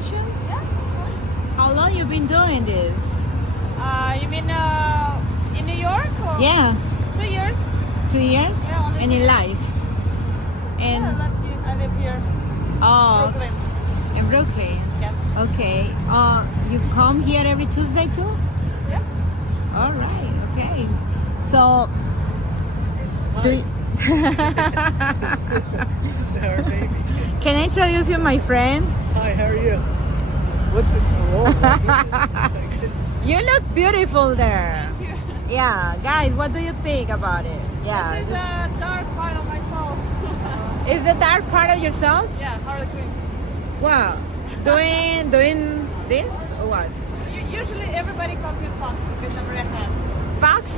questions? Yeah. How long you been doing this? You mean in New York? Or Yeah, 2 years. 2 years? Yeah, only And 2 in years. life? And I live here, oh, Brooklyn. in Brooklyn. Yeah. Okay. You come here every Tuesday too? Yeah. All right. Okay. So, do you- This is our baby. can I introduce you my friend? Hi, how are you? What's it? You look beautiful there. Thank you. Yeah, guys, what do you think about it? Yeah. This is a dark part of my soul. Is the dark part of yourself? Yeah, Harley Quinn. Wow. Doing this or what? Usually everybody calls me Fox with a red hat. Fox?